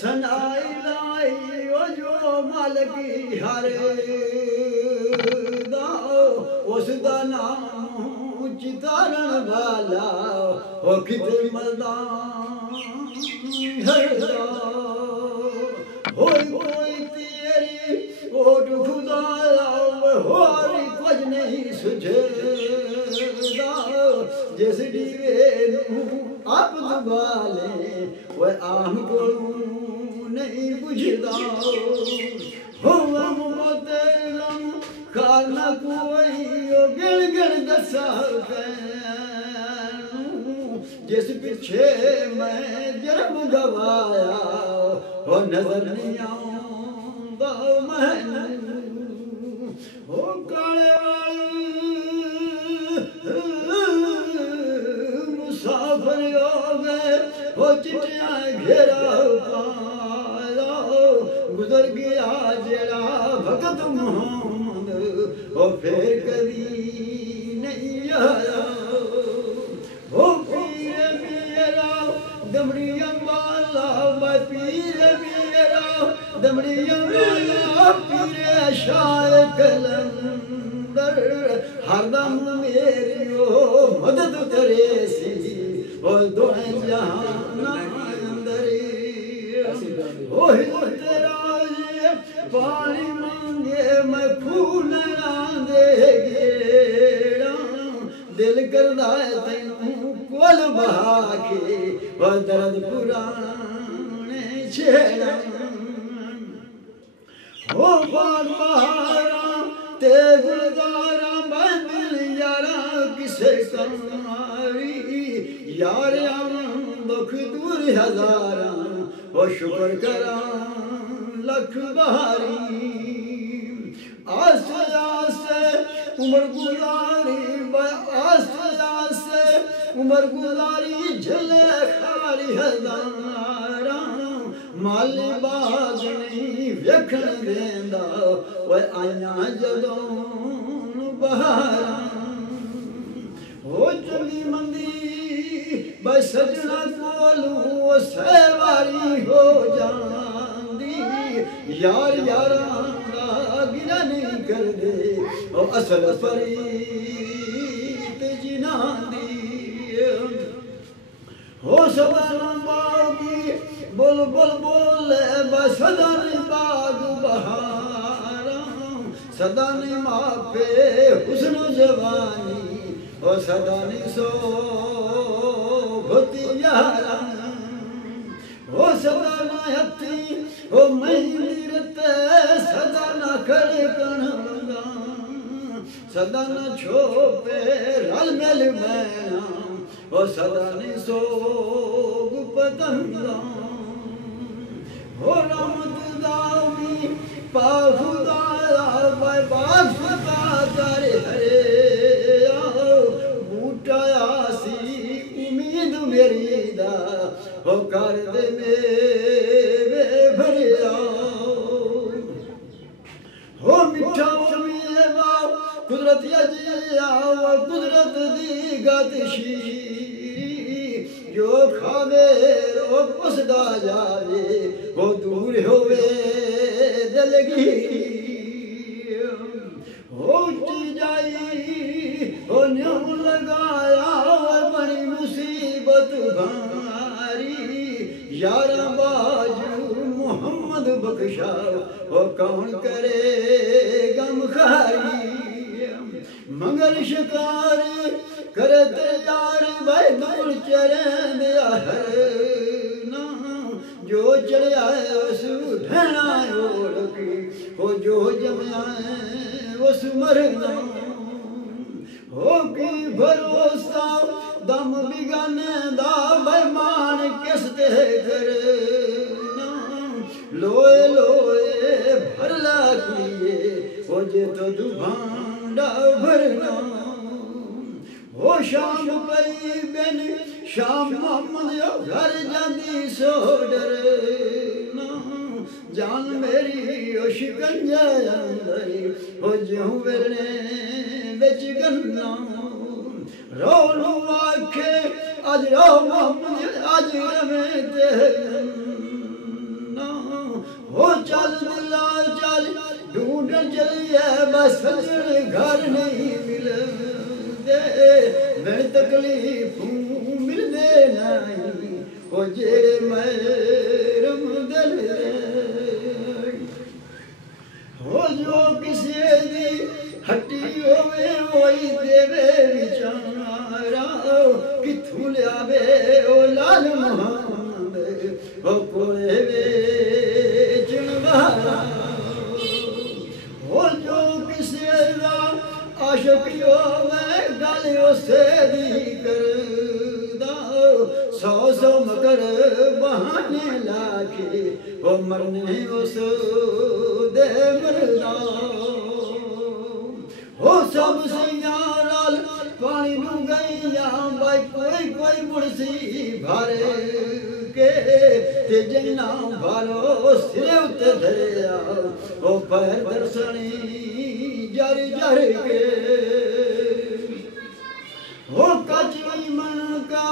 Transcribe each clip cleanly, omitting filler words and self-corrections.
सनाई लाई ओ जो मालकी हरे उस दा नाम चितारण वाला ओ किते मर्दान हरदा कोई तेरी ओट खुदाया होरी कुछ नहीं सुझेदा जिस दीवे आप दुबाले वो आम को नहीं बुझदा हो मोतेलम खाना कोई ओ गिण गिण दसा जिस पीछे मैं जन्म गवाया हो नजर नहीं आऊंगा मैं हो काले मुसाफिर हो गए हो चिट्ठियां घेरा पाया गुजर गया जरा भगत मोहम्मद हो फिर कभी नहीं आया हो पीर मेरा दमड़ी अम्बाला मैं पीर मेरा दमड़ी अम्बाला पीर शाह कलंदर हरदम मेरी ओ मदद करे सी ओ दुआ जहान अंदर ओ तेरा पानी मांगे मैं फूल ना देगा दिल करदा है तैनू कोल बहा के वो दर्द पुराने छेड़ा हो बार बहारा ते गुलजारा मैं दिल यारा किसे कमारी यार दुख दूर हजारा वो शुक्र करा लख बहारी आसे आसे उमर गुजारी आसे आसे उमर गुजारी झले खारी हजारा माली बाग नहीं वेखण देंदा वो आया जदों बहारा हो चली मंदी बस सजना कोलू सहवारी हो जांदी यार यारा गिना नहीं कर दे ओ असल फरीत जिना दी हो सवाना बागी बोल बोल बोल बस सदा नहीं बाग बहारा सदा नहीं मापे हुस्न जवानी ओ सदा नहीं सो भती यारा हो सदा ना हथी हो महीनी रते सदा ना खड़े कणगा सदा ना छोपे रल मिल मैना हो सदा नहीं सोग पतंगा हो रमत दावी पाहुदाया बास का कर हरे बूटा सी उम्मीद मेरी दा हो कर दे मेरे भरिया हो मिठा मेवा कुदरत अजिया वो कुदरत दी गदशी जो खावे रो पुसदा जावे वो दूर होवे दिलगी हो जाई हो न्यूं लगाया बड़ी मुसीबत भारी यारा बाजू मोहम्मद बख्शा वो कौन करे गम खारी मंगल शिकार करते यार भाई दूर चरण हर ना जो चढ़िया उस ढना ओढ़ की हो जो जमया उस मरना हो की भरोसा दम बिगाने दा बेमान किस ते करना लोए लोए भर लाखिए हो जे तो दुभांडा भरना हो शाम पई बिन शाम मोहम्मद घर जाती सो डरना जान मेरी ओ शिकंजा अंदर हो ज्यों वेलने बिच गन्ना रोलू आखे आज रो मोहम्मद आज रमे हो चल दिला चल ढूंढन चलिए बस घर नहीं मिल दे बिन तकलीफ मिल दे नहीं ओ जेड़े मैरम दिल हो जो किसी दी हट्टी होवे वही देवे विचारा किथू लियावे ओ लाल मुहम्मद ओ कोले वेचण वाला हो जो किसी दा आशिक होवे गल उसे दी करदा सौ सौ मगर बहाने लाके वो मरने उस दे मरदा हो सब सियाराल पानी नू गईया भाई कोई कोई मुड़सी भरे के ते जिन्ना भरो सिरे उत्ते धरिया ओ पैर दर्शनी जर जर के हो कच मन का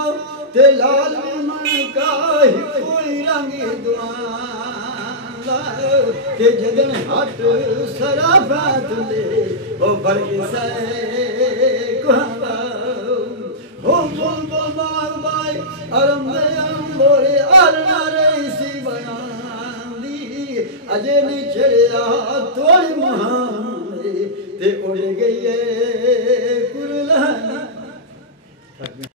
ते लाल मन का ही कोई रंग दुआ ते जगन हट सराफत ले ओ बरग से कुहंदा हो बोल बोल बाग बाय अरम दे बोले अरना रईसी बनांदी अजे नी चढ़िया तोड़ महान ते उड़ गई कुरलानी